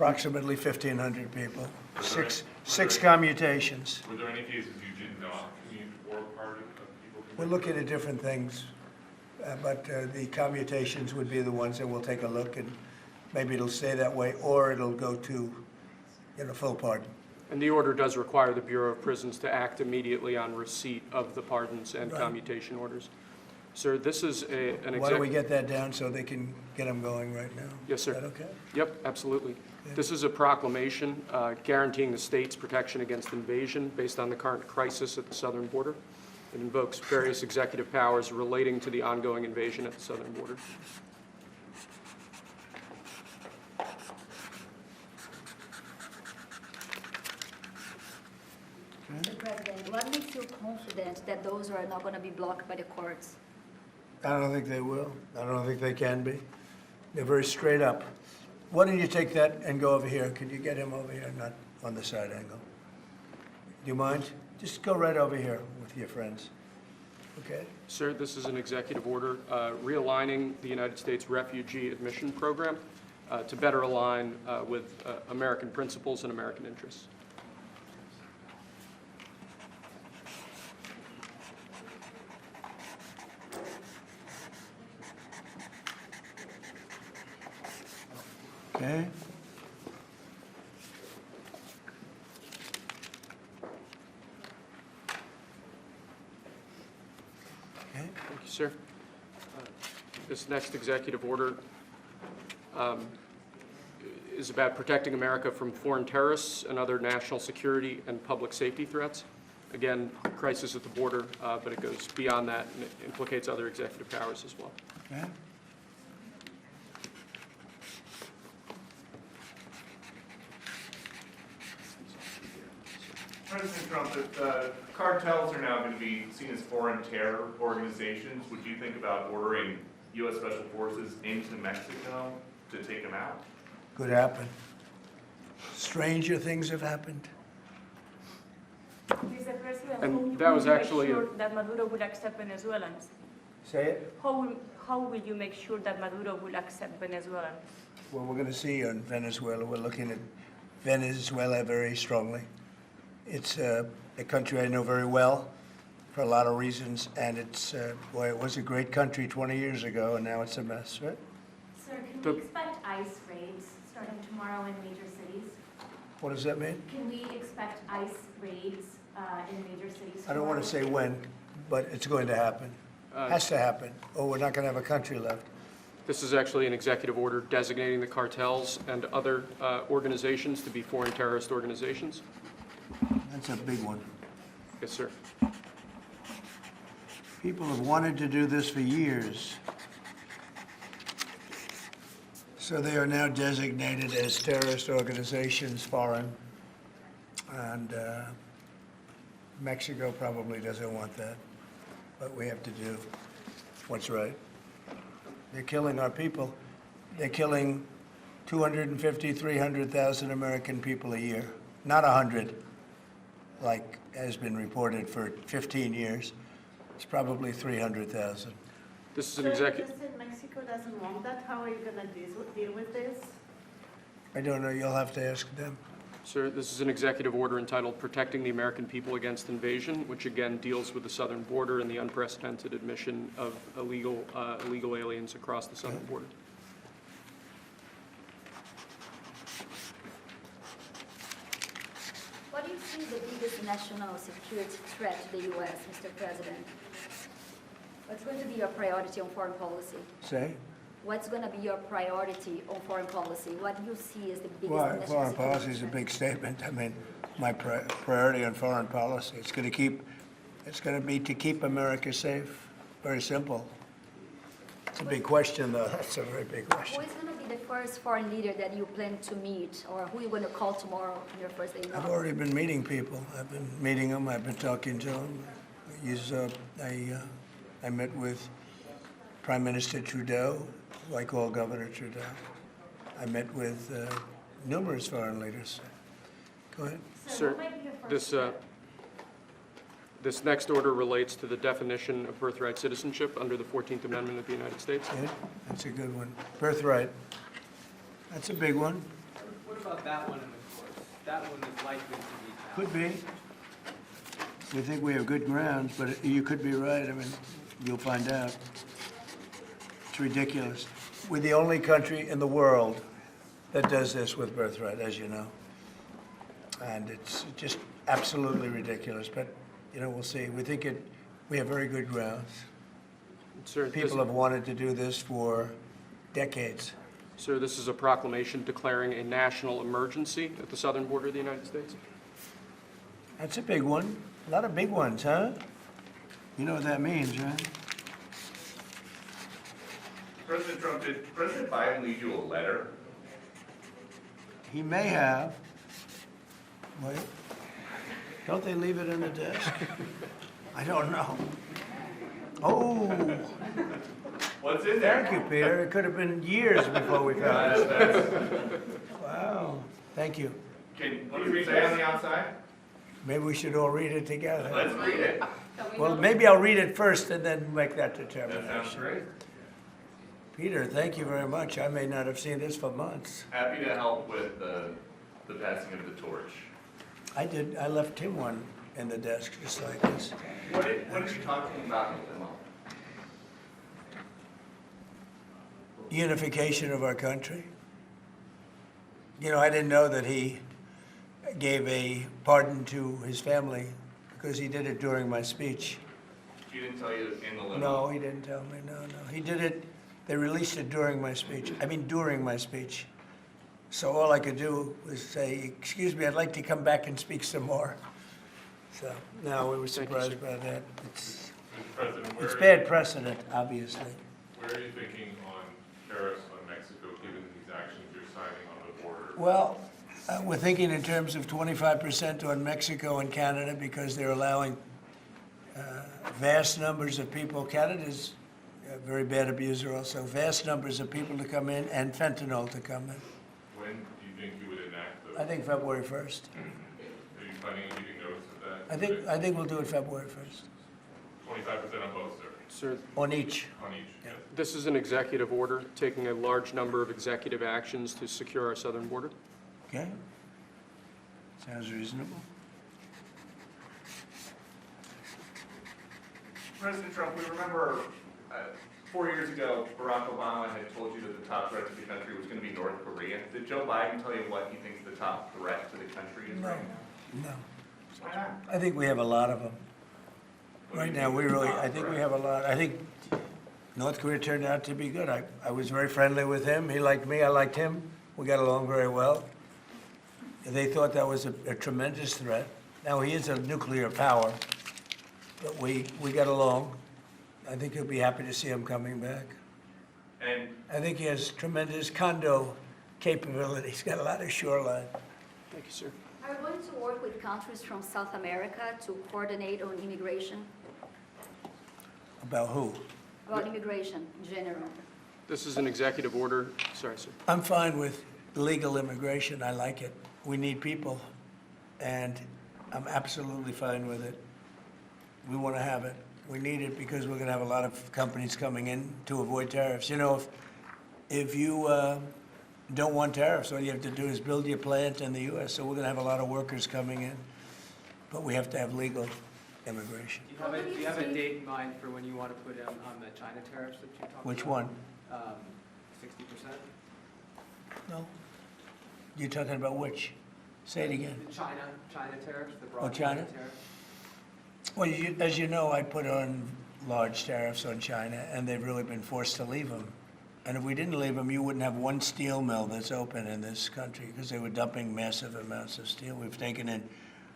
Approximately 1,500 people, six commutations. Were there any cases you did not commute or pardon of people? We're looking at different things, but the commutations would be the ones that we'll take a look, and maybe it'll stay that way, or it'll go to, full pardon. And the order does require the Bureau of Prisons to act immediately on receipt of the pardons and Right. commutation orders. Sir, this is an Why don't we get that down so they can get them going right now? Yes, sir. Is that okay? Yep, absolutely. This is a proclamation guaranteeing the state's protection against invasion based on the current crisis at the southern border. It invokes various executive powers relating to the ongoing invasion at the southern border. Mr. President, what makes you confident that those are not going to be blocked by the courts? I don't think they will. I don't think they can be. They're very straight up. Why don't you take that and go over here? Can you get him over here, not on the side angle? Do you mind? Just go right over here with your friends. Okay? Sir, this is an executive order realigning the United States refugee admission program to better align with American principles and American interests. Okay? Okay? Thank you, sir. This next executive order is about protecting America from foreign terrorists and other national security and public safety threats. Again, crisis at the border, but it goes beyond that and it implicates other executive powers as well. Okay? President Trump, if cartels are now going to be seen as foreign terror organizations, would you think about ordering U.S. Special Forces into Mexico to take them out? Could happen. Stranger things have happened. Mr. President, And that was actually make sure that Maduro will accept Venezuelans? Say it? How will you make sure that Maduro will accept Venezuelans? Well, we're going to see on Venezuela. We're looking at Venezuela very strongly. It's a country I know very well for a lot of reasons, and it's, boy, it was a great country 20 years ago, and now it's a mess, right? Sir, can we expect ICE raids starting tomorrow in major cities? What does that mean? Can we expect ICE raids in major cities I don't want to say when, but it's going to happen. Has to happen, or we're not going to have a country left. This is actually an executive order designating the cartels and other organizations to be foreign terrorist organizations. That's a big one. Yes, sir. People have wanted to do this for years. So they are now designated as terrorist organizations, foreign. And Mexico probably doesn't want that. But we have to do what's right. They're killing our people. They're killing 250, 300,000 American people a year. Not 100, like has been reported for 15 years. It's probably 300,000. This is an So executive. you said Mexico doesn't want that. How are you going to deal with this? I don't know, you'll have to ask them. Sir, this is an executive order entitled Protecting the American People Against Invasion, which again deals with the southern border and the unprecedented admission of illegal aliens across the southern border. What do you see the biggest national security threat to the U.S., Mr. President? What's going to be your priority on foreign policy? Say? What's going to be your priority on foreign policy? What do you see as the biggest Well, national foreign security policy is a threat? big statement. I mean, my priority on foreign policy, it's going to be to keep America safe. Very simple. It's a big question, though. That's a very big Who question. is going to be the first foreign leader that you plan to meet, or who are you going to call tomorrow on your first day in I've office? already been meeting people. I've been meeting them. I've been talking to them. I met with Prime Minister Trudeau, who I call Governor Trudeau. I met with numerous foreign leaders. Go ahead. Sir, what might be your first step? This next order relates to the definition of birthright citizenship under the 14th Amendment of the United States. Yeah, that's a good one. Birthright. That's a big one. What about thought that one in the course. That one is likely to be challenged. Could be. We think we have good grounds, but you could be right. I mean, you'll find out. It's ridiculous. We're the only country in the world that does this with birthright, as you know. And it's just absolutely ridiculous, but, you know, we'll see. We have very good grounds. Sir, this- People have wanted to do this for decades. Sir, this is a proclamation declaring a national emergency at the southern border of the United States. That's a big one. A lot of big ones, huh? You know what that means, right? President Trump, did President Biden leave you a letter? He may have. Wait. Don't they leave it in the desk? I don't know. Oh, What's in there? thank you, Peter. It could have been years before we found it. That's- Wow, thank you. what does it say on the outside? Maybe we should all read it together. Let's read it. Well, maybe I'll read it first and then make that That determination. sounds great. Peter, thank you very much. I may not have seen this for months. Happy to help with the passing of the torch. I left him one in the desk just like this. What are you talking about with them all? Unification of our country. You know, I didn't know that he gave a pardon to his family because he did it during my speech. She didn't tell you in the limo? No, he didn't tell me, no. He did it, they released it during my speech. During my speech. So all I could do was say, excuse me, I'd like to come back and speak some more. So, no, we were Thank you, surprised sir. by that. It's Mr. President, it's bad precedent, obviously. where are you thinking on tariffs on Mexico, given these actions you're signing on the border? Well, we're thinking in terms of 25% on Mexico and Canada because they're allowing vast numbers of people. Canada's a very bad abuser also. Vast numbers of people to come in and fentanyl to come in. When do you think you would enact those? I think February 1st. Are you planning on giving notice of that? I think we'll do it February 1st. 25% on both, sir, Sir, On each. on each, yes. this is an executive order taking a large number of executive actions to secure our southern border. Okay? Sounds reasonable. President Trump, we remember 4 years ago, Barack Obama had told you that the top threat to the country was going to be North Korea. Did Joe Biden tell you what he thinks the top threat to the country is right now? No. Why not? I think we have a lot of them. Right now, I think we have a lot. I think North Korea turned out to be good. I was very friendly with him. He liked me, I liked him. We got along very well. They thought that was a tremendous threat. Now, he is a nuclear power, but we got along. I think he'll be happy to see him coming back. And I think he has tremendous condo capability. He's got a lot of shoreline. Thank you, sir. Are you going to work with countries from South America to coordinate on immigration, About who? about immigration in general? This is an executive order. Sorry, sir. I'm fine with legal immigration. I like it. We need people, and I'm absolutely fine with it. We want to have it. We need it because we're going to have a lot of companies coming in to avoid tariffs. You know, if you don't want tariffs, all you have to do is build your plant in the U.S. So we're going to have a lot of workers coming in, but we have to have legal immigration. Do you have a date in mind for when you want to put in on the China tariffs that you talked about? Which one? 60%? No? You're talking about which? Say it again. The China tariffs, the Oh, broad China? tariffs? Well, as you know, I put on large tariffs on China, and they've really been forced to leave them. And if we didn't leave them, you wouldn't have one steel mill that's open in this country because they were dumping massive amounts of steel. We've taken in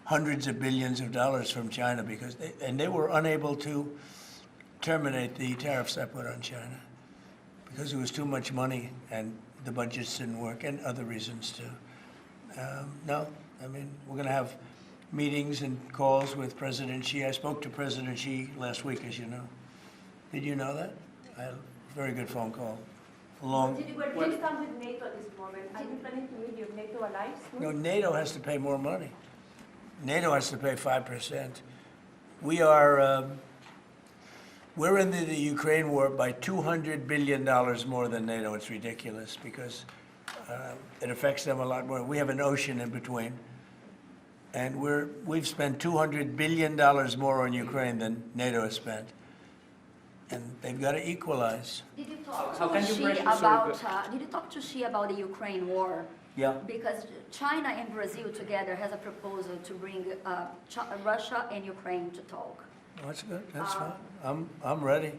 hundreds of billions of dollars from China because they were unable to terminate the tariffs I put on China because it was too much money and the budgets didn't work and other reasons too. No, I mean, we're going to have meetings and calls with President Xi. I spoke to President Xi last week, as you know. Did you know that? I had a very good phone call. Where do you stand with NATO at this moment? Are you planning to meet your NATO allies? No, NATO has to pay more money. NATO has to pay 5%. We're in the Ukraine war by $200 billion more than NATO. It's ridiculous because It affects them a lot more. We have an ocean in between. And we've spent $200 billion more on Ukraine than NATO has spent. And they've got to equalize. Did you talk How to can you Xi pressure about, did you talk to Xi about the Ukraine war? Yeah. Because China and Brazil together has a proposal to bring Russia and Ukraine to talk. That's good, that's fine. I'm ready.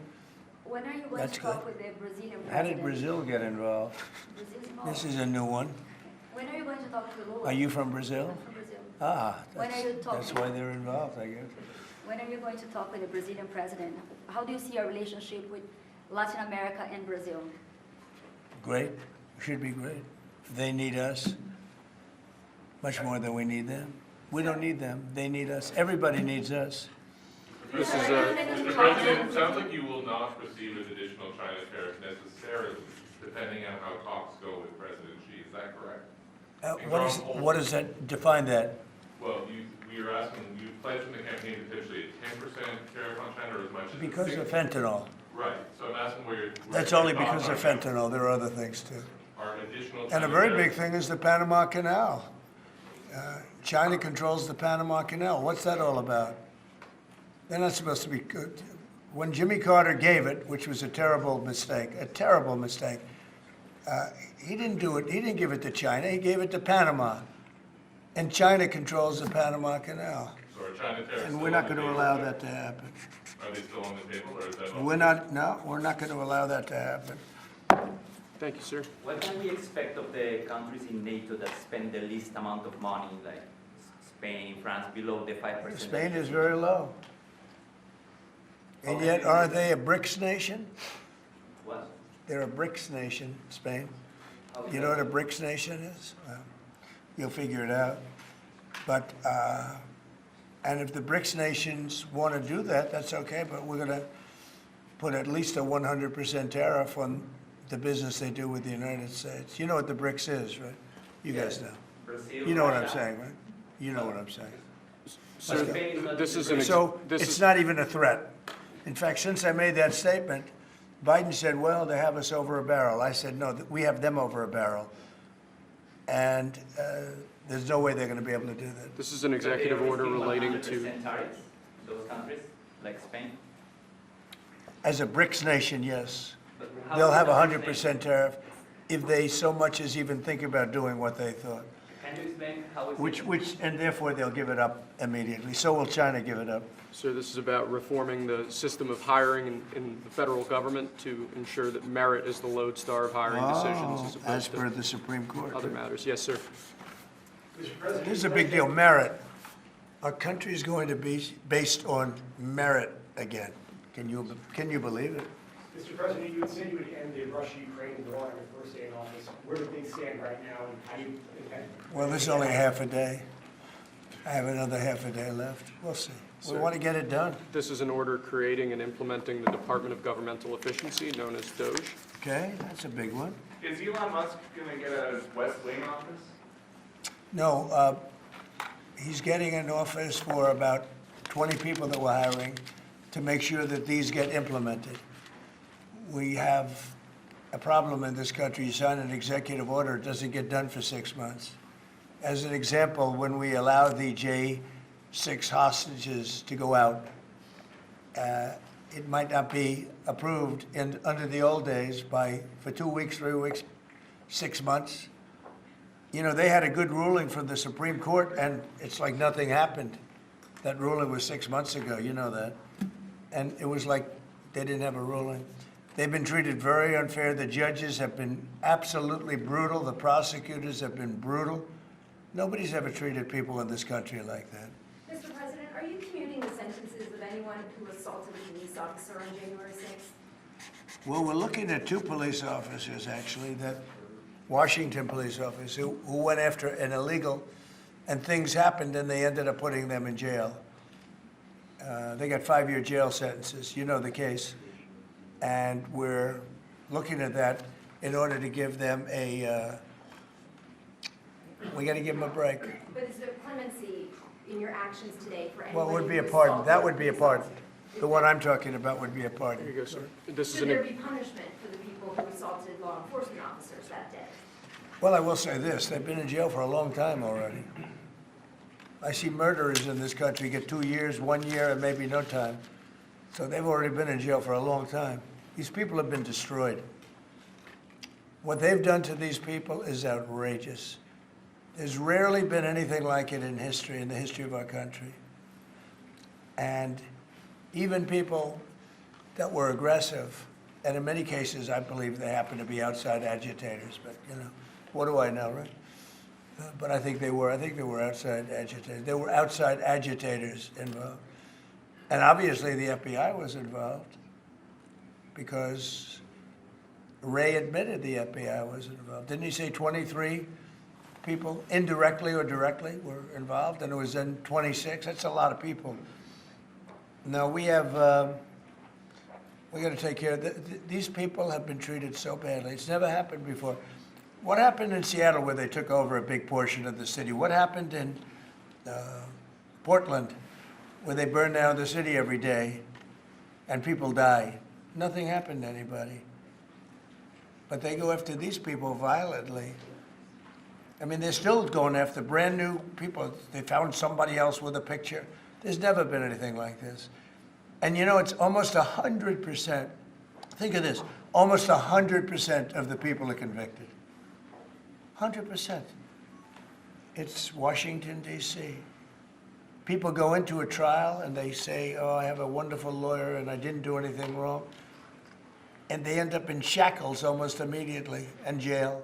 When are you going That's to talk good. with the Brazilian president? How did Brazil get involved? Brazil's involved. This is a new one. When are you going to talk to Lula? Are you from Brazil? I'm from Brazil. Ah, When are you that's talking? why they're involved, I guess. When are you going to talk with the Brazilian president? How do you see our relationship with Latin America and Brazil? Great, should be great. They need us much more than we need them. We don't need them, they need us. Everybody needs us. This is Mr. President, it sounds like you will not proceed with additional China tariffs necessarily, depending on how talks go with President Xi. Is that correct? What does that, define that? Well, we are asking, you pledged in the campaign potentially a 10% tariff on China or as much as Because of 60%. fentanyl. Right, so I'm asking where your. That's your only thoughts because of on that. fentanyl, there are other things too. Are additional And a China very tariffs- big thing is the Panama Canal. China controls the Panama Canal. What's that all about? They're not supposed to be good. When Jimmy Carter gave it, which was a terrible mistake, he didn't do it, he didn't give it to China, he gave it to Panama. And China controls the Panama Canal. So are China tariffs And still we're on not the going to table? allow that to happen. Are they still on the table or is that? We're not going to allow that to happen. Thank you, sir. What can we expect of the countries in NATO that spend the least amount of money, like Spain, France, below the 5%? Spain is very low. And yet, aren't they a BRICS nation? What? They're a BRICS nation, Spain. How is You know that? what a BRICS nation is? Well, you'll figure it out. But, and if the BRICS nations want to do that, that's okay, but we're going to put at least a 100% tariff on the business they do with the United States. You know what the BRICS is, right? You guys know. Brazil, You know what I'm Russia. saying, right? You know what I'm saying. Sir, Spain is not this in is the an, BRICS. So this it's is, not even a threat. In fact, since I made that statement, Biden said, well, they have us over a barrel. I said, no, we have them over a barrel. And there's no way they're going to be able to do that. this is an But they executive are order risking relating to, 100% tariffs, those countries, like Spain? As a BRICS nation, yes. But how They'll is have a that 100% tariff if they so much as even think about doing what they thought. Can you explain how is Which, and therefore they'll give it up immediately. So will China give it up. sir, this is about reforming the system of hiring in the federal government to ensure that merit is the lodestar of hiring decisions As as per opposed the Supreme Court. to other matters. Yes, sir. This is a big deal, merit. Our country is going to be based on merit again. Can you believe it? Mr. President, you had said you would end the Russia-Ukraine war on your first day in office. Where do things stand right now, and how do you intend? Well, this is only half a day. I have another half a day left. We'll see. We Sir. want to get it done, This is an order creating and implementing the Department of Governmental Efficiency, known as DOGE. okay? That's a big one. Is Elon Musk gonna get a West Wing office? No, he's getting an office for about 20 people that we're hiring to make sure that these get implemented. We have a problem in this country. You sign an executive order, it doesn't get done for 6 months. As an example, when we allow the J6 hostages to go out, it might not be approved under the old days for 2 weeks, 3 weeks, 6 months. You know, they had a good ruling from the Supreme Court, and it's like nothing happened. That ruling was 6 months ago, you know that. And it was like they didn't have a ruling. They've been treated very unfair. The judges have been absolutely brutal. The prosecutors have been brutal. Nobody's ever treated people in this country like that. Mr. President, are you commuting the sentences of anyone who assaulted a police officer on January 6th? Well, we're looking at 2 police officers, actually, that Washington police officers who went after an illegal, and things happened, and they ended up putting them in jail. They got 5-year jail sentences. You know the case. And we're looking at that in order to give them we got to give them a break. But is there clemency in your actions today for anyone? Well, it would be a who pardon. assaulted That a would be a police pardon. officer? The one I'm talking about would be a There pardon. you go, sir. This is Should an, there be punishment for the people who assaulted law enforcement officers that day? Well, I will say this, they've been in jail for a long time already. I see murderers in this country get 2 years, 1 year, and maybe no time. So they've already been in jail for a long time. These people have been destroyed. What they've done to these people is outrageous. There's rarely been anything like it in history, in the history of our country. And even people that were aggressive, and in many cases, I believe they happen to be outside agitators, but, you know, what do I know, right? But I think they were outside agitators. There were outside agitators involved. And obviously the FBI was involved because Ray admitted the FBI was involved. Didn't he say 23 people indirectly or directly were involved? And it was then 26. That's a lot of people. Now we have, we got to take care of these people have been treated so badly. It's never happened before. What happened in Seattle where they took over a big portion of the city? What happened in Portland where they burn down the city every day and people die? Nothing happened to anybody. But they go after these people violently. I mean, they're still going after brand new people. They found somebody else with a picture. There's never been anything like this. And you know, it's almost 100%. Think of this, almost 100% of the people are convicted. 100%. It's Washington, D.C. People go into a trial and they say, oh, I have a wonderful lawyer and I didn't do anything wrong. And they end up in shackles almost immediately and jail.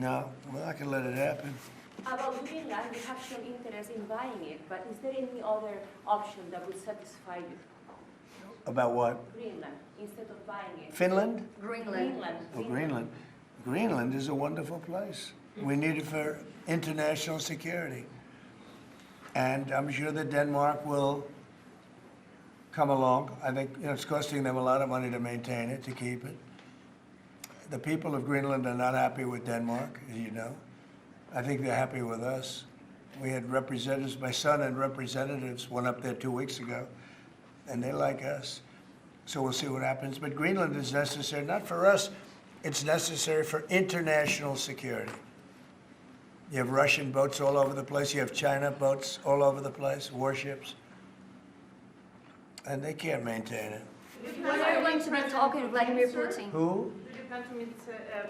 No, we're not going to let it happen. About Greenland, you have shown interest in buying it, but is there any other option that would satisfy you? About what? Greenland, instead of buying it. Finland? Greenland. Oh, Greenland. Greenland is a wonderful place. We need it for international security. And I'm sure that Denmark will come along. I think it's costing them a lot of money to maintain it, to keep it. The people of Greenland are not happy with Denmark, as you know. I think they're happy with us. We had representatives, my son and representatives went up there 2 weeks ago, and they like us. So we'll see what happens. But Greenland is necessary, not for us, it's necessary for international security. You have Russian boats all over the place. You have China boats all over the place, warships. And they can't maintain it. When are you going to be talking to Vladimir Putin? Who? Do you plan to meet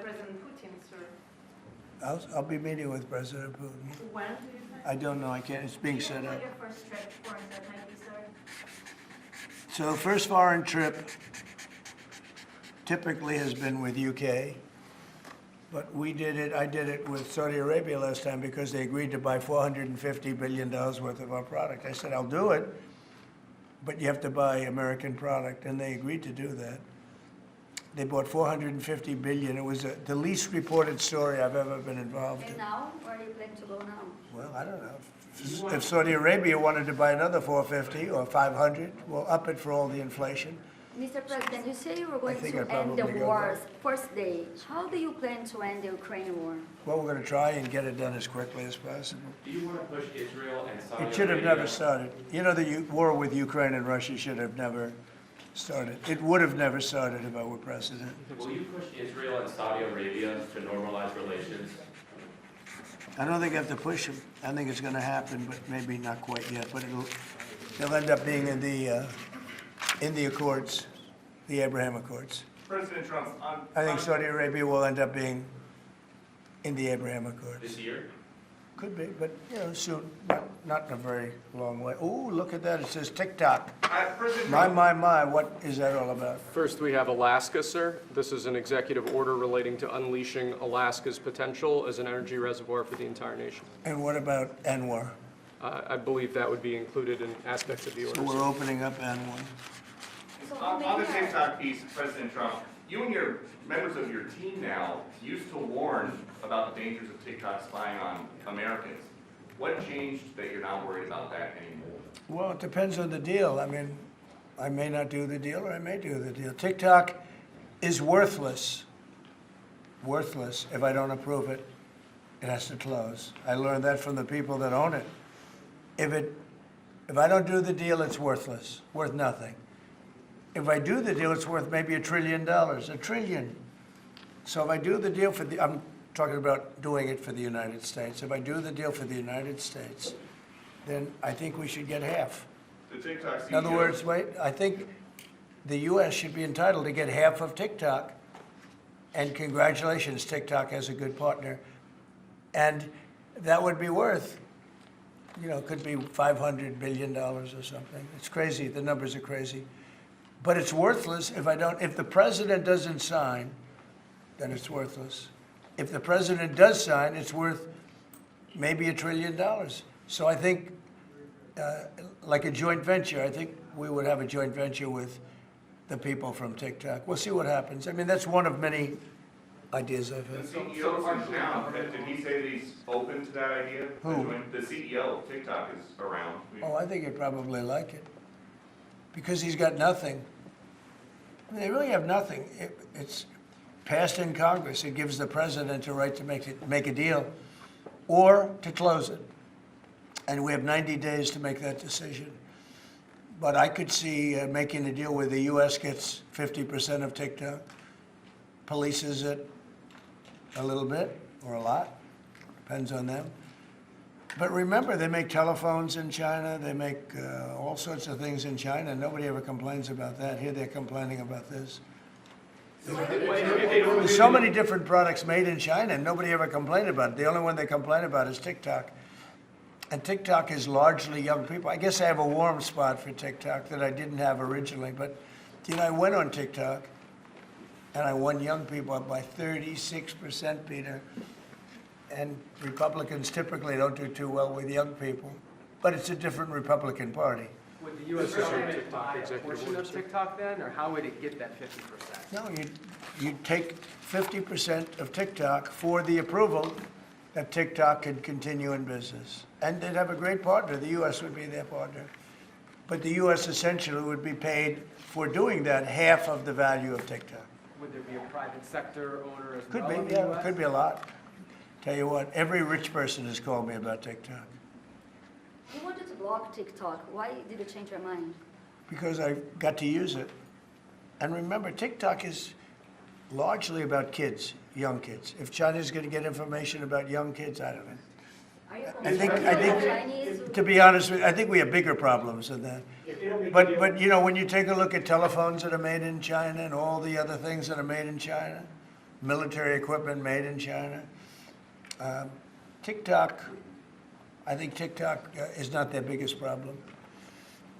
President Putin, sir? I'll be meeting with President Putin. When do you plan? I don't know, I can't, it's being set up. Your first trip foreign trip might be, sir. So first foreign trip typically has been with UK, but I did it with Saudi Arabia last time because they agreed to buy $450 billion worth of our product. I said, I'll do it, but you have to buy American product, and they agreed to do that. They bought $450 billion. It was the least reported story I've ever been involved And in. now, where are you planning to go now? Well, I don't know. If Saudi Arabia wanted to buy another 450 or 500, we'll up it for all the inflation. Mr. President, you say you were going think to I'd end the probably go war's first day. How do you plan to end the Ukrainian war? Well, we're going to try and get it done as quickly as possible. Do you want to push Israel and Saudi Arabia? It should have never started. You know, the war with Ukraine and Russia should have never started. It would have never started if I were president. Will you push Israel and Saudi Arabia to normalize relations? I don't think I have to push them. I think it's going to happen, but maybe not quite yet. But they'll end up being in the Accords, the Abraham Accords. President Trump, I think Saudi Arabia will end up being in the Abraham Accords. This year? Could be, but soon. Not in a very long way. Oh, look at that! It says TikTok. President My, Trump, what is that all about? First, we have Alaska, sir. This is an executive order relating to unleashing Alaska's potential as an energy reservoir for the entire nation. And what about Anwar? I believe that would be included in aspects of the order. So we're opening up Anwar. on the TikTok piece, President Trump, you and your members of your team now used to warn about the dangers of TikTok spying on Americans. What changed that you're not worried about that anymore? Well, it depends on the deal. I mean, I may not do the deal or I may do the deal. TikTok is worthless if I don't approve it. It has to close. I learned that from the people that own it. If I don't do the deal, it's worthless, worth nothing. If I do the deal, it's worth maybe $1 trillion, $1 trillion. So if I do the deal talking about doing it for the United States. If I do the deal for the United States, then I think we should get half. The TikTok CEO. In other words, I think the U.S. should be entitled to get half of TikTok. And congratulations, TikTok has a good partner. And that would be worth, could be $500 billion or something. It's crazy. The numbers are crazy. But it's worthless if the president doesn't sign, then it's worthless. If the president does sign, it's worth maybe $1 trillion. So I think, like a joint venture, I think we would have a joint venture with the people from TikTok. We'll see what happens. I mean, that's one of many ideas I've The had. CEO's in town. Did he say that he's open to that idea? Who? The CEO of TikTok is around. Oh, I think he'd probably like it. Because he's got nothing. I mean, they really have nothing. It's passed in Congress. It gives the president a right to make a deal or to close it. And we have 90 days to make that decision. But I could see making a deal where the U.S. gets 50% of TikTok, polices it a little bit or a lot, depends on them. But remember, they make telephones in China, they make all sorts of things in China. Nobody ever complains about that. Here they're complaining about this. There's so many different products made in China, and nobody ever complained about it. The only one they complain about is TikTok. And TikTok is largely young people. I guess I have a warm spot for TikTok that I didn't have originally. But, I went on TikTok, and I won young people up by 36%, Peter. And Republicans typically don't do too well with young people. But it's a different Republican Party. Would the U.S. government buy a portion of TikTok then, or how would it get that 50%? No, you'd take 50% of TikTok for the approval that TikTok could continue in business. And they'd have a great partner. The U.S. would be their partner. But the U.S. essentially would be paid for doing that half of the value of TikTok. Would there be a private sector owner as Could well in be, the yeah, US? could be a lot. Tell you what, every rich person has called me about TikTok You wanted to block TikTok. Why did you change your mind? because I got to use it. And remember, TikTok is largely about kids, young kids. If China's going to get information about young kids, I don't know. Are you I think, Chinese? to be honest with you, I think we have bigger problems than that. But when you take a look at telephones that are made in China and all the other things that are made in China, military equipment made in China, TikTok, I think TikTok is not their biggest problem.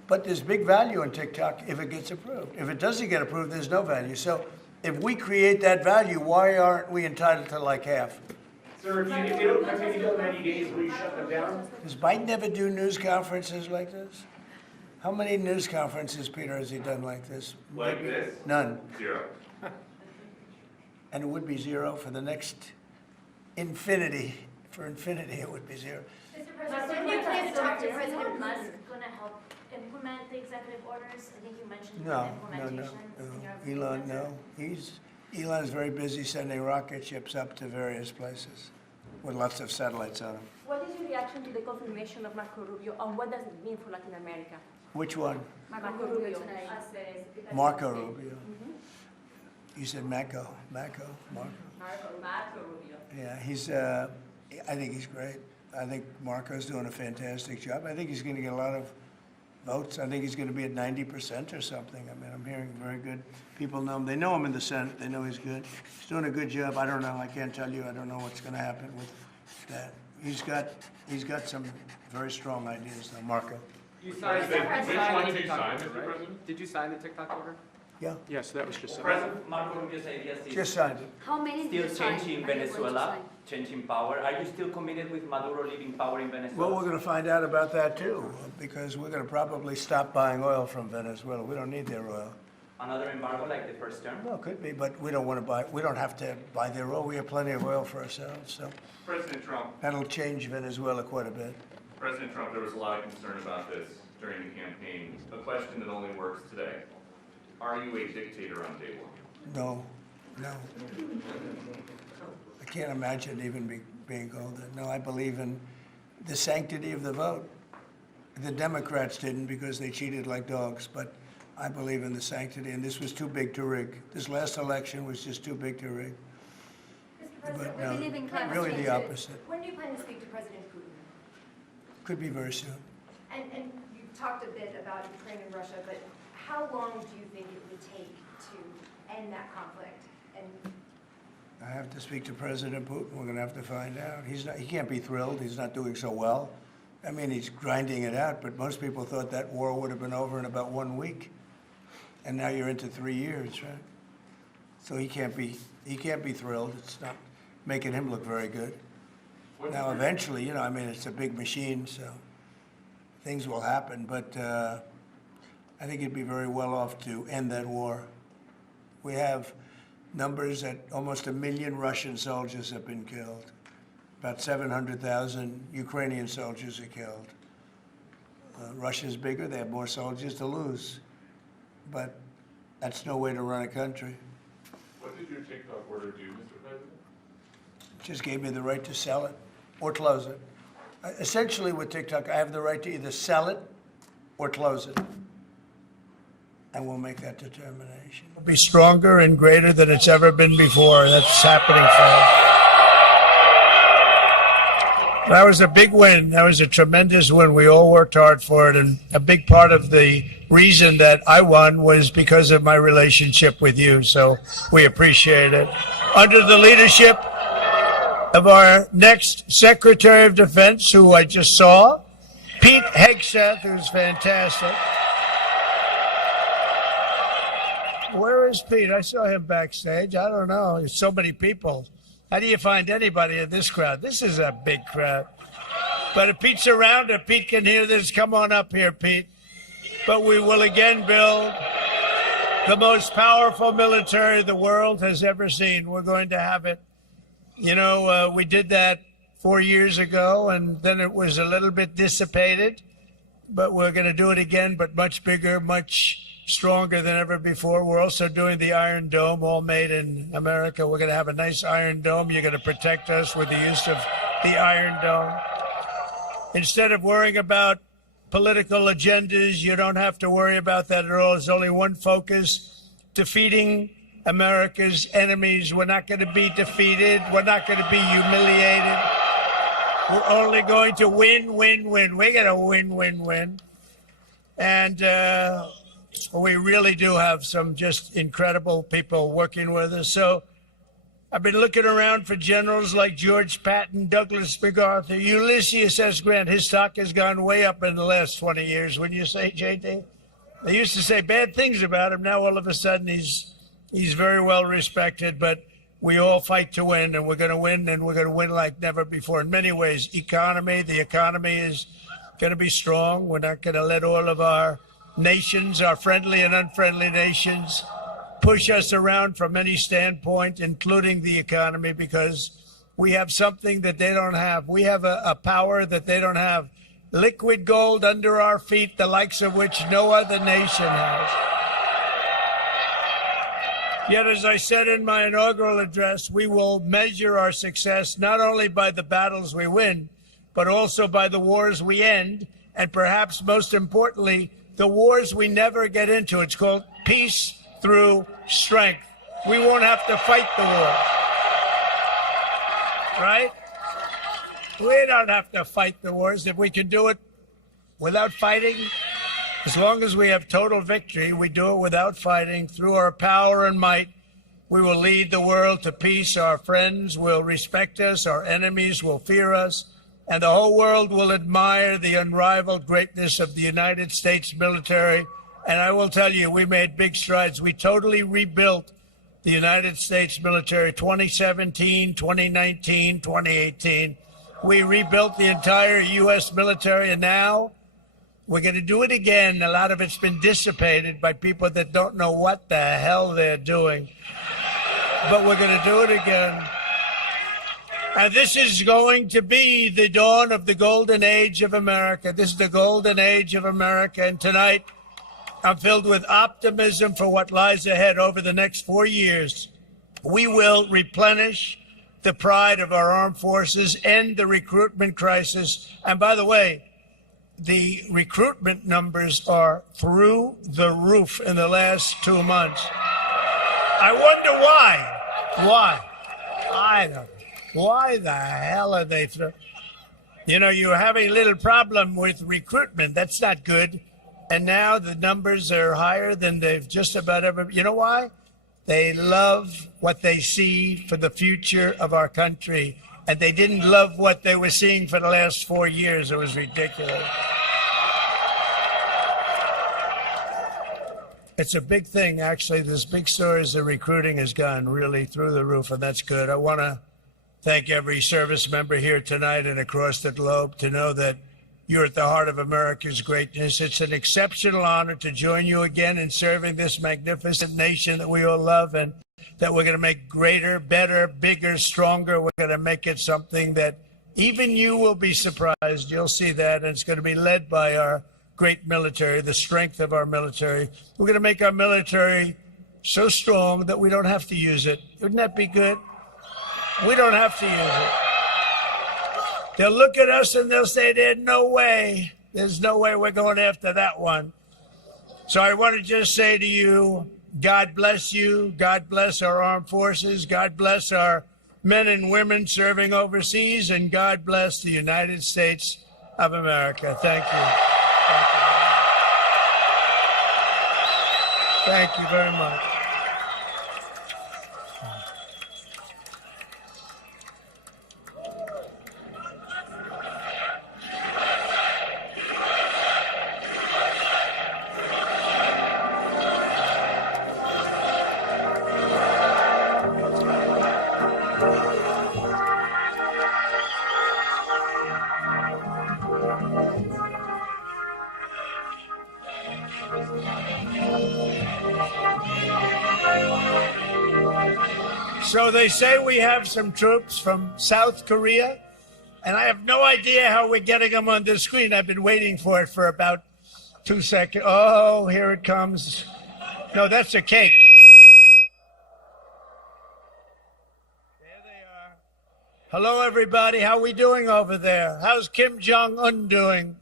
But there's big value in TikTok if it gets approved. If it doesn't get approved, there's no value. So if we create that value, why aren't we entitled to like half? Sir, if they don't come in in 90 days, will you shut them down? Does Biden ever do news conferences like this? How many news conferences, Peter, has he done like this? Like this? None. 0. And it would be 0 for the next infinity. For infinity, it would be 0. Mr. President, you plan to talk to President Musk going to help implement the executive orders? I think you mentioned No. implementation. in your Elon, answer. no. Elon's very busy sending rocket ships up to various places with lots of satellites on them. What is your reaction to the confirmation of Marco Rubio, and what does it mean for Latin America? Which one? Marco Rubio. As the Secretary of Marco State. Rubio. You said Marco. Marco. Marco Rubio. Yeah, I think he's great. I think Marco's doing a fantastic job. I think he's going to get a lot of votes. I think he's going to be at 90% or something. I mean, I'm hearing very good. People know him. They know him in the Senate. They know he's good. He's doing a good job. I don't know. I can't tell you. I don't know what's going to happen with that. He's got some very strong ideas, though, Marco. You signed Which one did you TikTok sign, order, Mr. right? President? Did you sign the TikTok order? Yeah, Yes, that was just. President Marco Rubio's ideas is just signed it. How many still did you sign? changing Are you going to Venezuela, sign? changing power. Are you still committed with Maduro leaving power in Venezuela? Well, we're going to find out about that, too, because we're going to probably stop buying oil from Venezuela. We don't need their oil. Another embargo like the first term? Well, it could be, but we don't have to buy their oil. We have plenty of oil for ourselves, so President Trump, that'll change Venezuela quite a bit. President Trump, there was a lot of concern about this during the campaign. A question that only works today. Are you a dictator on day one? No. I can't imagine even being called that. No, I believe in the sanctity of the vote. The Democrats didn't because they cheated like dogs, but I believe in the sanctity, and this was too big to rig. This last election was just too big to rig. President, But no, We live in climate really change. the opposite. when do you plan to speak to President Putin? Could be very soon. And you talked a bit about Ukraine and Russia, but how long do you think it would take to end that conflict? And I have to speak to President Putin. We're going to have to find out. He can't be thrilled. He's not doing so well. I mean, he's grinding it out, but most people thought that war would have been over in about 1 week. And now you're into 3 years, right? So he can't be thrilled. It's not making him look very good. Now, eventually, I mean, it's a big machine, so things will happen. But I think he'd be very well off to end that war. We have numbers that almost 1 million Russian soldiers have been killed. About 700,000 Ukrainian soldiers are killed. Russia's bigger. They have more soldiers to lose. But that's no way to run a country. What did your TikTok order do, Mr. President? It just gave me the right to sell it or close it. Essentially, with TikTok, I have the right to either sell it or close it. And we'll make that determination. It'll be stronger and greater than it's ever been before. That's happening for us. That was a big win. That was a tremendous win. We all worked hard for it. And a big part of the reason that I won was because of my relationship with you. So we appreciate it. Under the leadership of our next Secretary of Defense, who I just saw, Pete Hegseth, who's fantastic. Where is Pete? I saw him backstage. I don't know. There's so many people. How do you find anybody in this crowd? This is a big crowd. But if Pete's around, if Pete can hear this, come on up here, Pete. But we will again build the most powerful military the world has ever seen. We're going to have it. We did that 4 years ago, and then it was a little bit dissipated. But we're going to do it again, but much bigger, much stronger than ever before. We're also doing the Iron Dome, all made in America. We're going to have a nice Iron Dome. You're going to protect us with the use of the Iron Dome. Instead of worrying about political agendas, you don't have to worry about that at all. There's only one focus: defeating America's enemies. We're not going to be defeated. We're not going to be humiliated. We're only going to win, win, win. We're going to win, win, win. And we really do have some just incredible people working with us. So I've been looking around for generals like George Patton, Douglas MacArthur, Ulysses S. Grant. His stock has gone way up in the last 20 years, wouldn't you say, JD? They used to say bad things about him. Now all of a sudden he's very well respected, but we all fight to win, and we're going to win, and we're going to win like never before. In many ways, the economy is going to be strong. We're not going to let all of our nations, our friendly and unfriendly nations, push us around from any standpoint, including the economy, because we have something that they don't have. We have a power that they don't have. Liquid gold under our feet, the likes of which no other nation has. Yet, as I said in my inaugural address, we will measure our success not only by the battles we win, but also by the wars we end, and perhaps most importantly, the wars we never get into. It's called peace through strength. We won't have to fight the war. Right? We don't have to fight the wars. If we can do it without fighting, as long as we have total victory, we do it without fighting. Through our power and might, we will lead the world to peace. Our friends will respect us. Our enemies will fear us. And the whole world will admire the unrivaled greatness of the United States military. And I will tell you, we made big strides. We totally rebuilt the United States military, 2017, 2019, 2018. We rebuilt the entire U.S. military, and now we're going to do it again. A lot of it's been dissipated by people that don't know what the hell they're doing. But we're going to do it again. And this is going to be the dawn of the golden age of America. This is the golden age of America. And tonight, I'm filled with optimism for what lies ahead over the next 4 years. We will replenish the pride of our armed forces, end the recruitment crisis. And by the way, the recruitment numbers are through the roof in the last 2 months. I wonder why. Why? I don't know. Why the hell are they You know, you're having a little problem with recruitment. That's not good. And now the numbers are higher than they've just about ever. You know why? They love what they see for the future of our country. And they didn't love what they were seeing for the last 4 years. It was ridiculous. It's a big thing, actually. This big story is the recruiting has gone really through the roof, and that's good. I want to thank every service member here tonight and across the globe to know that you're at the heart of America's greatness. It's an exceptional honor to join you again in serving this magnificent nation that we all love and that we're going to make greater, better, bigger, stronger. We're going to make it something that even you will be surprised. You'll see that, and it's going to be led by our great military, the strength of our military. We're going to make our military so strong that we don't have to use it. Wouldn't that be good? We don't have to use it. They'll look at us and they'll say, there's no way we're going after that one. So I want to just say to you, God bless you. God bless our armed forces. God bless our men and women serving overseas. And God bless the United States of America. Thank you. Thank you very much. So they say we have some troops from South Korea, and I have no idea how we're getting them on the screen. I've been waiting for it for about 2 seconds. Oh, here it comes. No, that's a cake. There they are. Hello, everybody. How we doing over there? How's Kim Jong-un doing?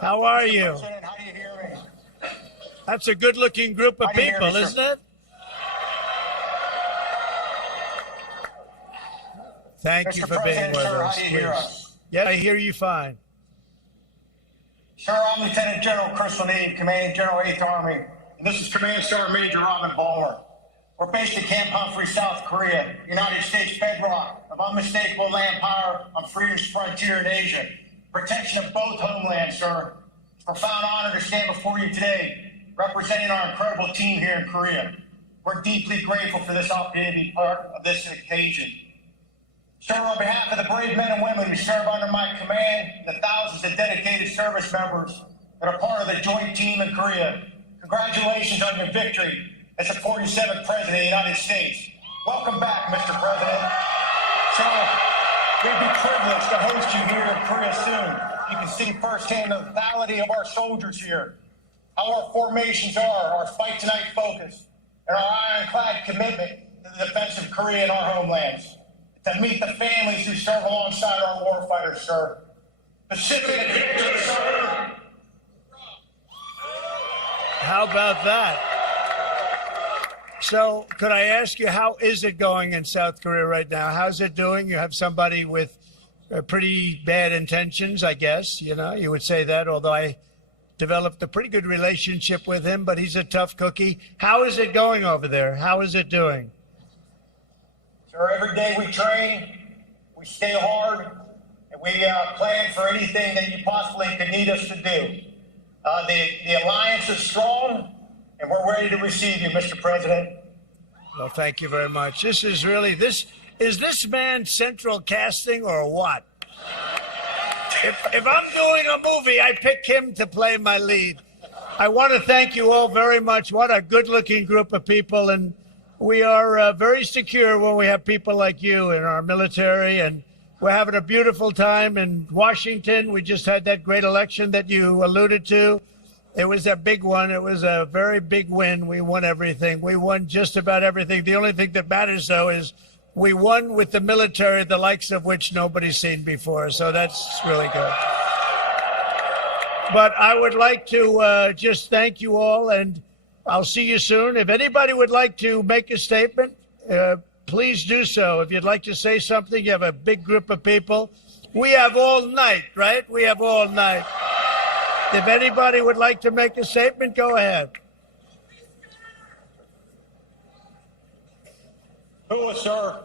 How are you? How do you hear me? That's a good-looking group of people, isn't it? Thank you for being with us. How do you hear us? Yeah, I hear you fine. Sir, I'm Lieutenant General Chris O'Neill, Commanding General 8th Army, and this is Command Sergeant Major Robin Ballmer. We're based at Camp Humphrey, South Korea, United States bedrock of unmistakable land power on freedom's frontier in Asia. Protection of both homelands, sir. It's a profound honor to stand before you today, representing our incredible team here in Korea. We're deeply grateful for this opportunity to be part of this occasion. Sir, on behalf of the brave men and women who serve under my command, the thousands of dedicated service members that are part of the joint team in Korea, congratulations on your victory as the 47th President of the United States. Welcome back, Mr. President. Sir, we'd be privileged to host you here in Korea soon. You can see firsthand the lethality of our soldiers here, how our formations are, our fight tonight focus, and our ironclad commitment to the defense of Korea and our homelands. To meet the families who serve alongside our warfighters, sir. Pacific victory, sir. How about that? So, could I ask you, how is it going in South Korea right now? How's it doing? You have somebody with pretty bad intentions, I guess. You know, you would say that, although I developed a pretty good relationship with him, but he's a tough cookie. How is it going over there? How is it doing? Sir, every day we train, we stay hard, and we plan for anything that you possibly could need us to do. The alliance is strong, and we're ready to receive you, Mr. President. Well, thank you very much. This is really, is this man central casting or what? If I'm doing a movie, I pick him to play my lead. I want to thank you all very much. What a good-looking group of people, and we are very secure when we have people like you in our military, and we're having a beautiful time in Washington. We just had that great election that you alluded to. It was a big one. It was a very big win. We won everything. We won just about everything. The only thing that matters, though, is we won with the military, the likes of which nobody's seen before. So that's really good. But I would like to just thank you all, and I'll see you soon. If anybody would like to make a statement, please do so. If you'd like to say something, you have a big group of people. We have all night, right? We have all night. If anybody would like to make a statement, go ahead. Who, sir?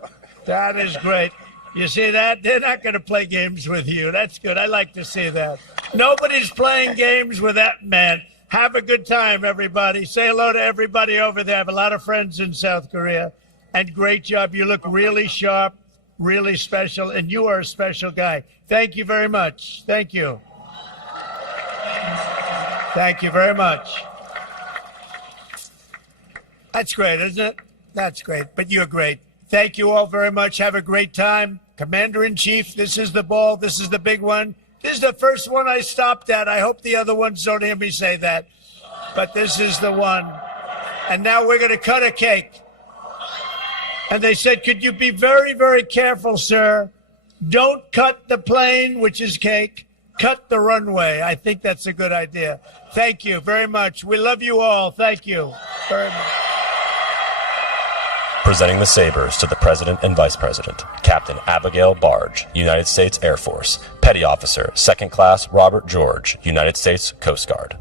That is great. You see that? They're not going to play games with you. That's good. I like to see that. Nobody's playing games with that man. Have a good time, everybody. Say hello to everybody over there. I have a lot of friends in South Korea. And great job. You look really sharp, really special, and you are a special guy. Thank you very much. Thank you. Thank you very much. That's great, isn't it? That's great. But you're great. Thank you all very much. Have a great time. Commander-in-Chief, this is the ball. This is the big one. This is the first one I stopped at. I hope the other ones don't hear me say that. But this is the one. And now we're going to cut a cake. And they said, could you be very, very careful, sir? Don't cut the plane, which is cake. Cut the runway. I think that's a good idea. Thank you very much. We love you all. Thank you very much. Presenting the sabers to the President and Vice President, Captain Abigail Barge, United States Air Force, Petty Officer, 2nd Class Robert George, United States Coast Guard.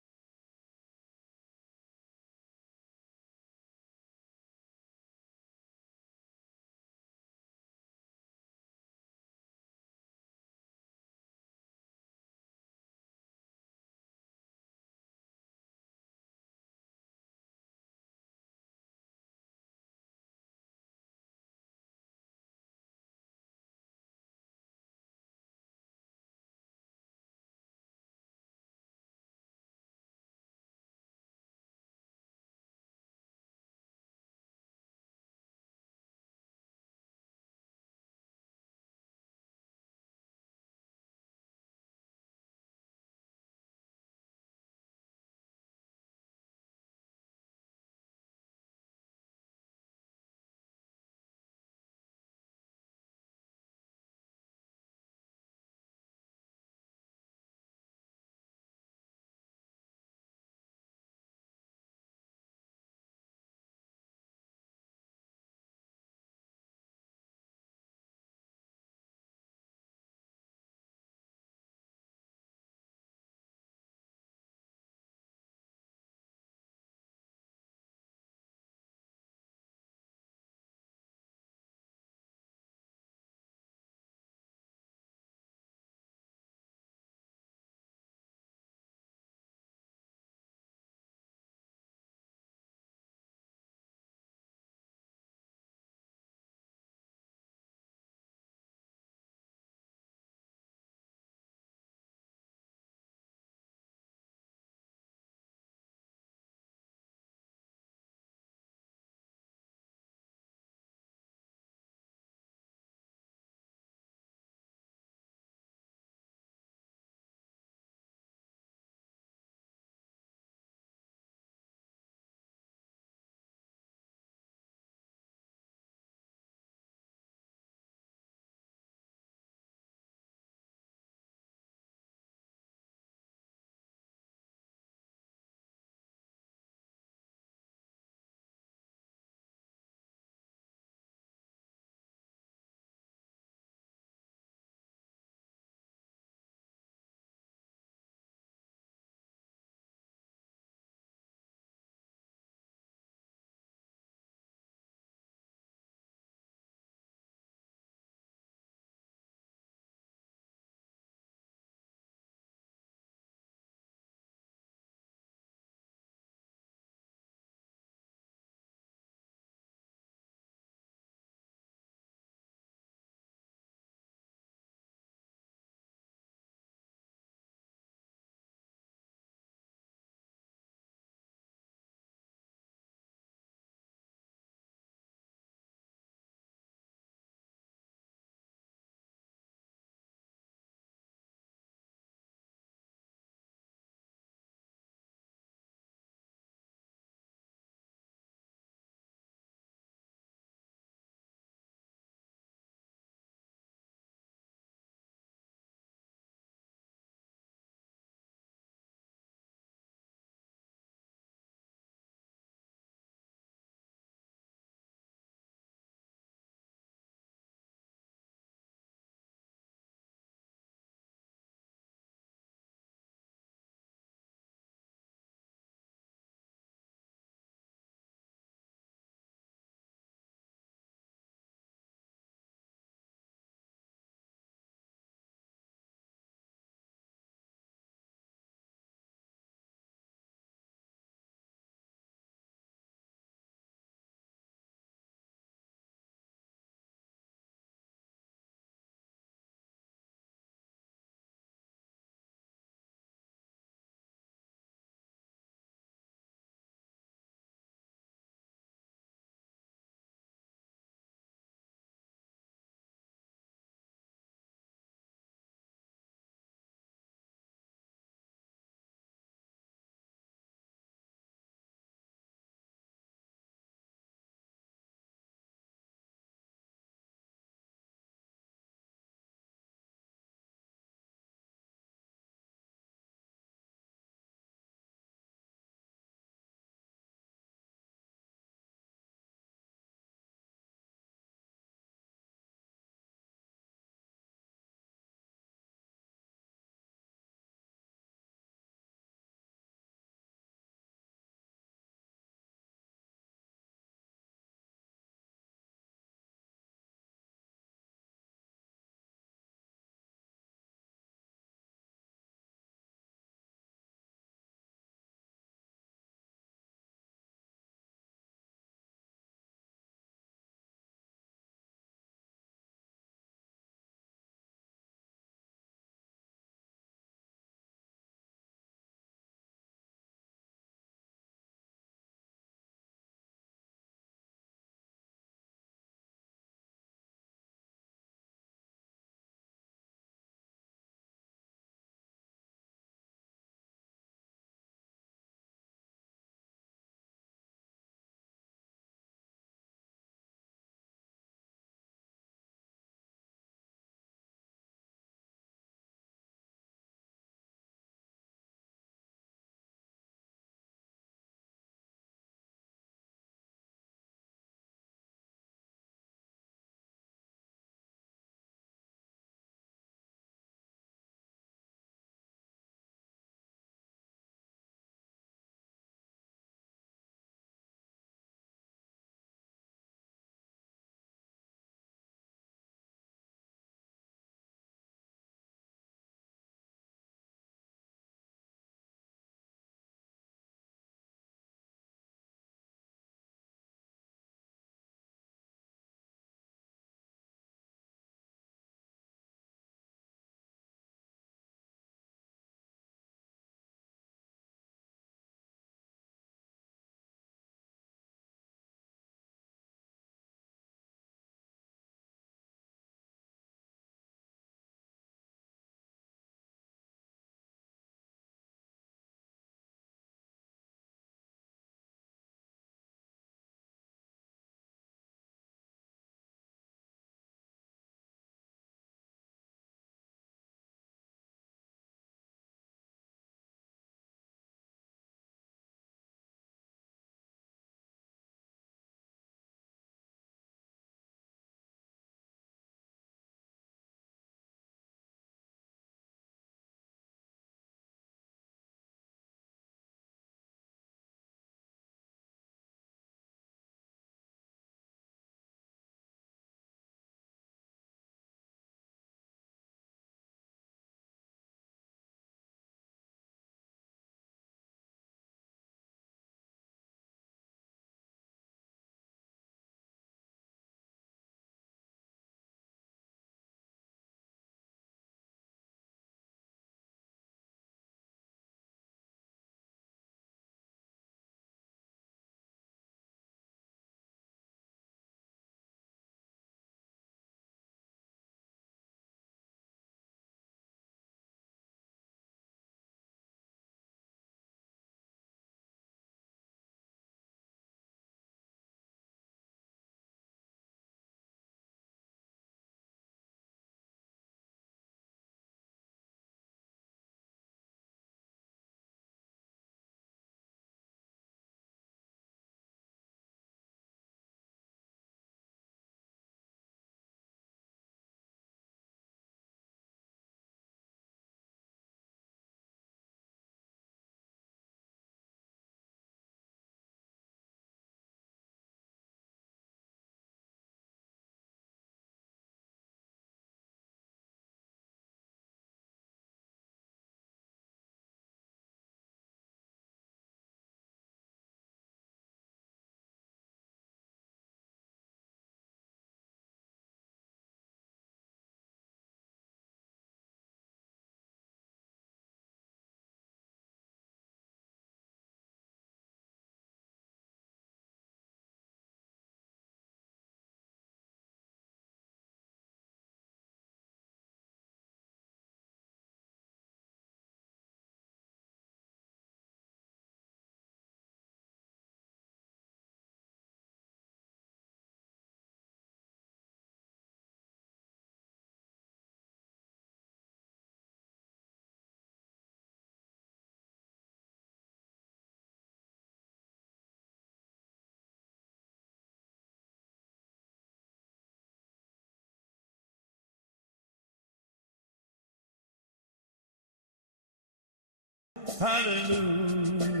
Hallelujah.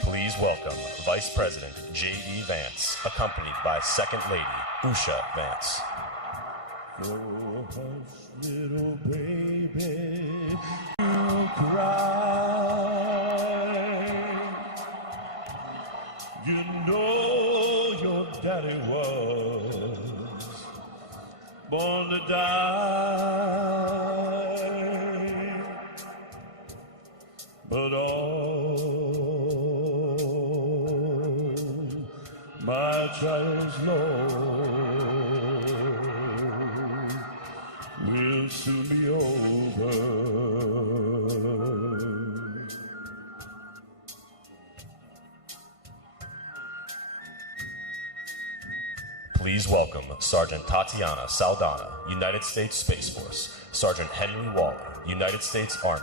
Please welcome Vice President J.D. Vance, accompanied by Second Lady Usha Vance. Oh, hush, little baby, you cry. You know your daddy was born to die, but my trials, Lord, will soon be over. Please welcome Sergeant Tatiana Saldana, United States Space Force, Sergeant Henry Waller, United States Army,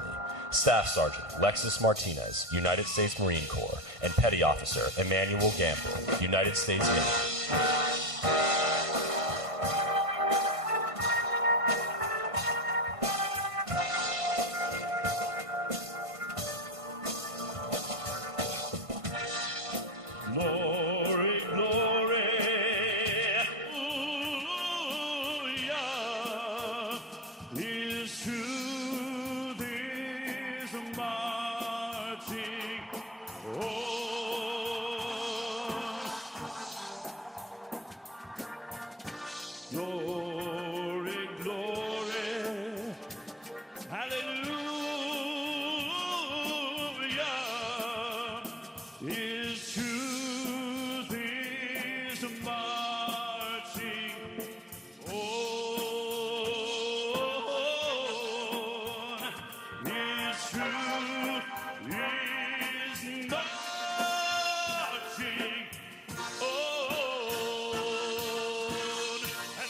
Staff Sergeant Lexus Martinez, United States Marine Corps, and Petty Officer Emmanuel Gamble, United States Navy. Glory, glory, ooh, yeah, is to this marching on. Glory, glory, hallelujah, is to this marching on. His truth is marching on and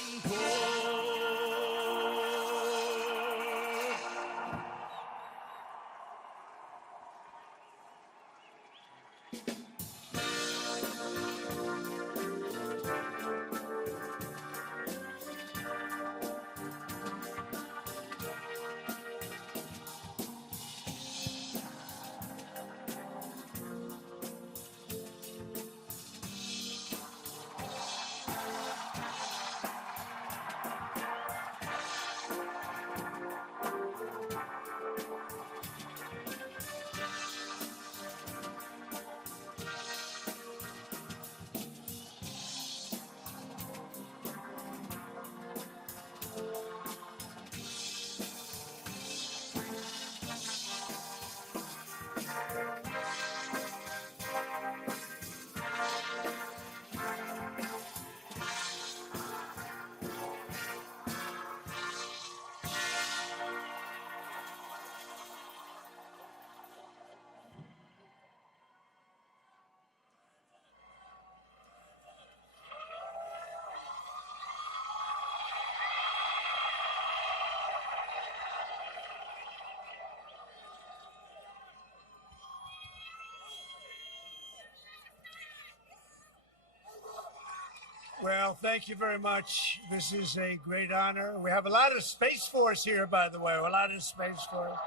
Well, thank you very much. This is a great honor. We have a lot of Space Force here, by the way, a lot of Space Force.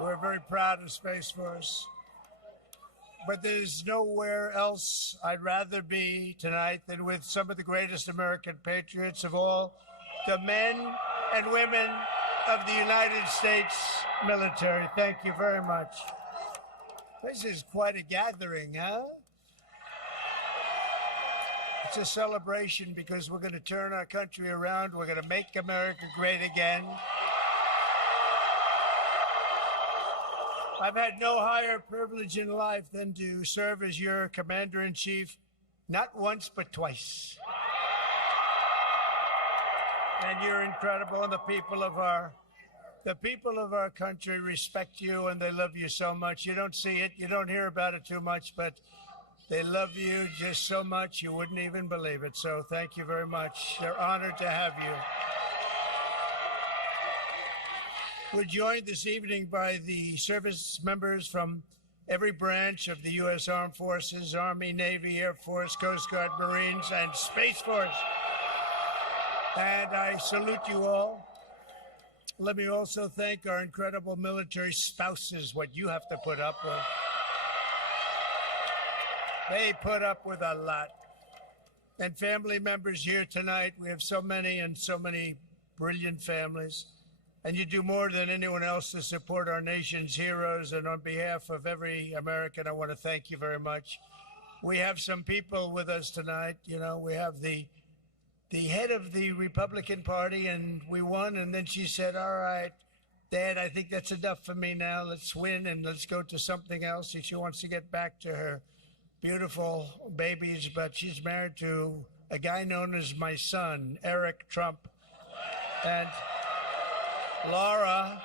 We're very proud of Space Force. But there's nowhere else I'd rather be tonight than with some of the greatest American patriots of all, the men and women of the United States military. Thank you very much. This is quite a gathering, huh? It's a celebration because we're going to turn our country around. We're going to make America great again. I've had no higher privilege in life than to serve as your commander-in-chief, not once, but twice. And you're incredible, and the people of our country respect you, and they love you so much. You don't see it, you don't hear about it too much, but They love you just so much you wouldn't even believe it. So thank you very much. They're honored to have you. We're joined this evening by the service members from every branch of the U.S. Armed Forces, Army, Navy, Air Force, Coast Guard, Marines, and Space Force. And I salute you all. Let me also thank our incredible military spouses, what you have to put up with. They put up with a lot. And family members here tonight, we have so many and so many brilliant families. And you do more than anyone else to support our nation's heroes. And on behalf of every American, I want to thank you very much. We have some people with us tonight. You know, we have the head of the Republican Party, and we won. And then she said, all right, Dad, I think that's enough for me now. Let's win and let's go to something else. She wants to get back to her beautiful babies, but she's married to a guy known as my son, Eric Trump. And Laura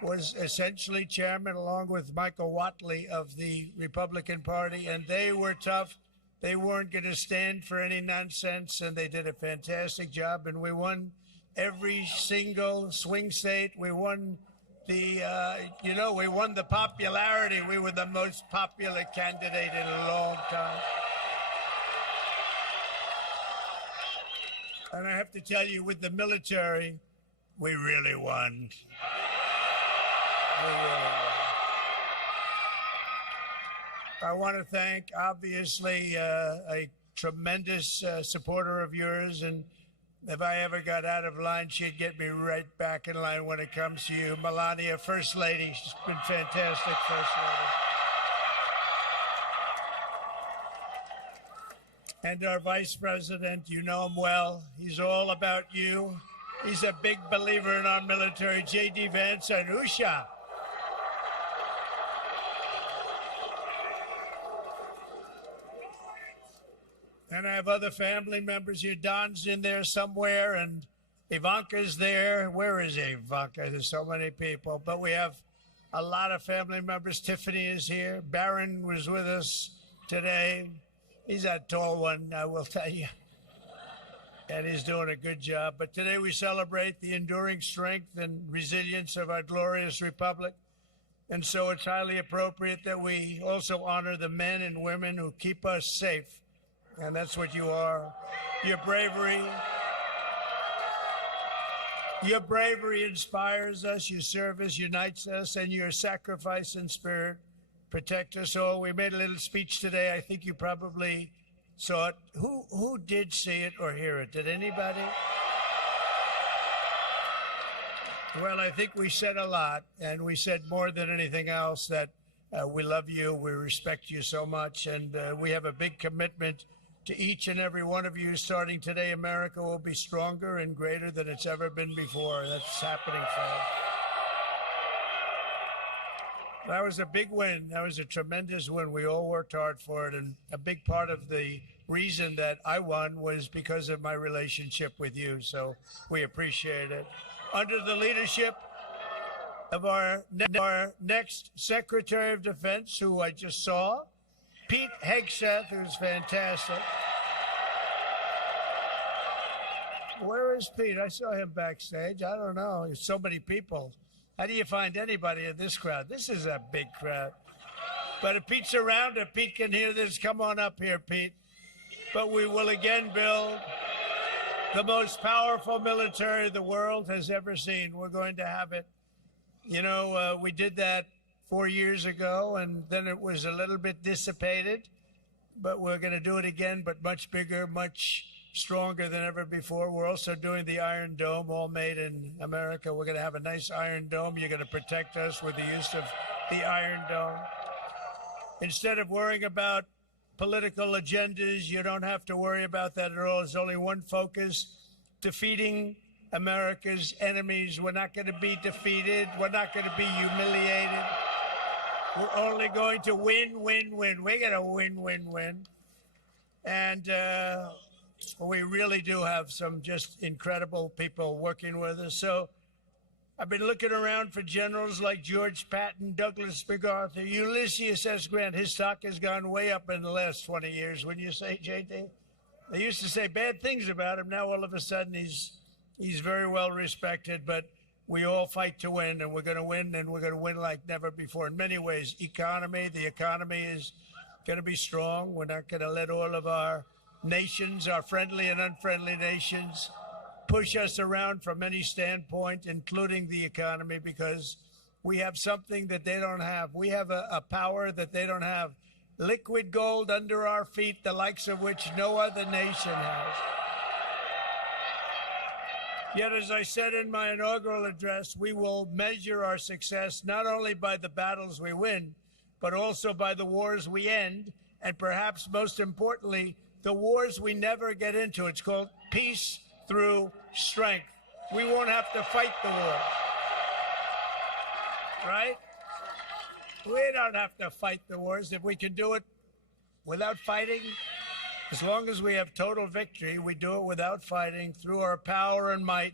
was essentially chairman, along with Michael Whatley, of the Republican Party, and they were tough. They weren't going to stand for any nonsense, and they did a fantastic job, and we won every single swing state. We won we won the popularity. We were the most popular candidate in a long time. And I have to tell you, with the military, we really won. We really won. I want to thank, obviously, a tremendous supporter of yours, and if I ever got out of line, she'd get me right back in line when it comes to you. Melania, First Lady, she's been fantastic, First Lady. And our Vice President, you know him well. He's all about you. He's a big believer in our military, J.D. Vance and Usha. And I have other family members here. Don's in there somewhere, and Ivanka's there. Where is Ivanka? There's so many people. But we have a lot of family members. Tiffany is here. Barron was with us today. He's that tall one, I will tell you. And he's doing a good job. But today we celebrate the enduring strength and resilience of our glorious republic. And so it's highly appropriate that we also honor the men and women who keep us safe. And that's what you are. Your bravery inspires us, your service unites us, and your sacrifice and spirit protect us all. We made a little speech today. I think you probably saw it. Who did see it or hear it? Did anybody? Well, I think we said a lot, and we said more than anything else that we love you, we respect you so much, and we have a big commitment to each and every one of you. Starting today, America will be stronger and greater than it's ever been before. That's happening fast. That was a big win. That was a tremendous win. We all worked hard for it. And a big part of the reason that I won was because of my relationship with you. So we appreciate it. Under the leadership of our next Secretary of Defense, who I just saw, Pete Hegseth, who's fantastic. Where is Pete? I saw him backstage. I don't know. There's so many people. How do you find anybody in this crowd? This is a big crowd. But if Pete's around, if Pete can hear this, come on up here, Pete. But we will again build the most powerful military the world has ever seen. We're going to have it. You know, we did that 4 years ago, and then it was a little bit dissipated. But we're going to do it again, but much bigger, much stronger than ever before. We're also doing the Iron Dome, all made in America. We're going to have a nice Iron Dome. You're going to protect us with the use of the Iron Dome. Instead of worrying about political agendas, you don't have to worry about that at all. There's only one focus: defeating America's enemies. We're not going to be defeated. We're not going to be humiliated. We're only going to win, win, win. We're going to win, win, win. And we really do have some just incredible people working with us. So I've been looking around for generals like George Patton, Douglas MacArthur, Ulysses S. Grant. His stock has gone way up in the last 20 years, wouldn't you say, JT? They used to say bad things about him. Now all of a sudden he's very well respected, but we all fight to win, and we're going to win, and we're going to win like never before. In many ways, the economy is going to be strong. We're not going to let all of our nations, our friendly and unfriendly nations, push us around from any standpoint, including the economy, because we have something that they don't have. We have a power that they don't have. Liquid gold under our feet, the likes of which no other nation has. Yet, as I said in my inaugural address, we will measure our success not only by the battles we win, but also by the wars we end, and perhaps most importantly, the wars we never get into. It's called peace through strength. We won't have to fight the war. Right? We don't have to fight the wars. If we can do it without fighting, as long as we have total victory, we do it without fighting through our power and might.